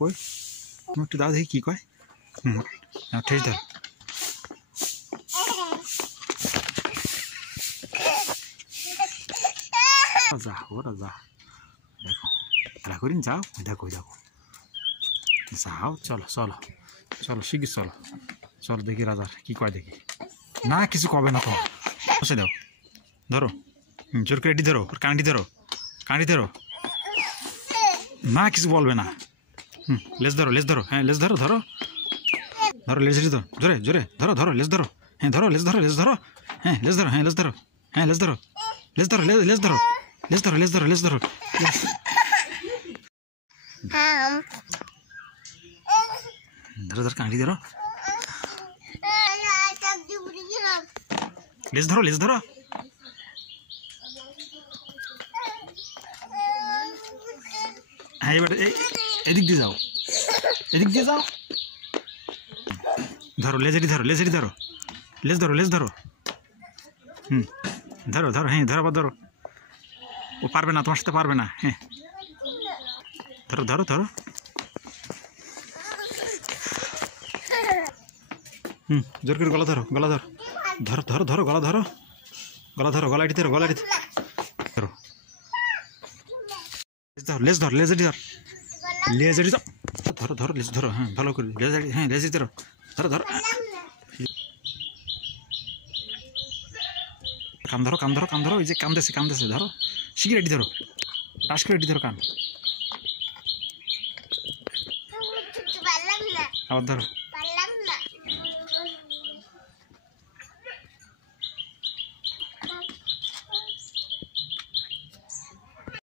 কই তুমি একটু দাও দেখি কি কয়। ঠেস ধর। যা ওরা যা, দেখো খেলা করি যাও, দেখো দেখো যাও, চলো চলো চলো শিগগির চলো চলো দেখি রাজার কি কয় দেখি। না কিছু কবে না তো, বসে দাও, ধরো জোর করে এটি ধরো, কান্ডি ধরো, কান্ডি ধরো, না কিছু বলবে না। লেজ ধরো, লেজ ধরো, হ্যাঁ লেজ ধরো, ধরো ধরো লেজ ধরো, জোরে জোরে ধরো, ধরো লেজ ধরো, হ্যাঁ ধরো লেজ ধরো, লেজ ধরো, হ্যাঁ লেজ ধরো, হ্যাঁ লেজ ধরো, হ্যাঁ লেজ ধরো, লেজ ধরো, লেজ ধরো, লেজ ধরো, লেজ ধরো, লেজ ধরো, ধরো ধরো কাঁটি ধরো, লেজ ধরো, লেজ ধরো, হ্যাঁ এবার এদিক দিয়ে যাও, এদিক দিয়ে যাও, ধরো লেজেরি ধরো, লেজেরি ধরো, লেজ ধরো, লেজ ধরো, ধরো ধরো, হ্যাঁ ধরো আবার ধরো, ও পারবে না তোমার সাথে, পারবে না, হ্যাঁ ধরো ধরো ধরো, জোর করে গলা ধরো, গলা ধরো, ধরো ধরো ধরো গলা ধরো, গলা ধরো, গলা এটি ধরো, গলা এটি ধরো, লেজ ধর, লেজ এটি ধর, লেজ এটি ধরো, ধরো লেজ ধরো, হ্যাঁ ভালো করে লেজ, হ্যাঁ লেজ ধরো, ধরো ধরো, কান ধরো, কান ধরো, কান ধরো, ওই যে কান্দেছে, কান্দেছে, ধরো শিগগির এটি ধরো, টাস করে এটি ধরো কান, আবার ধরো।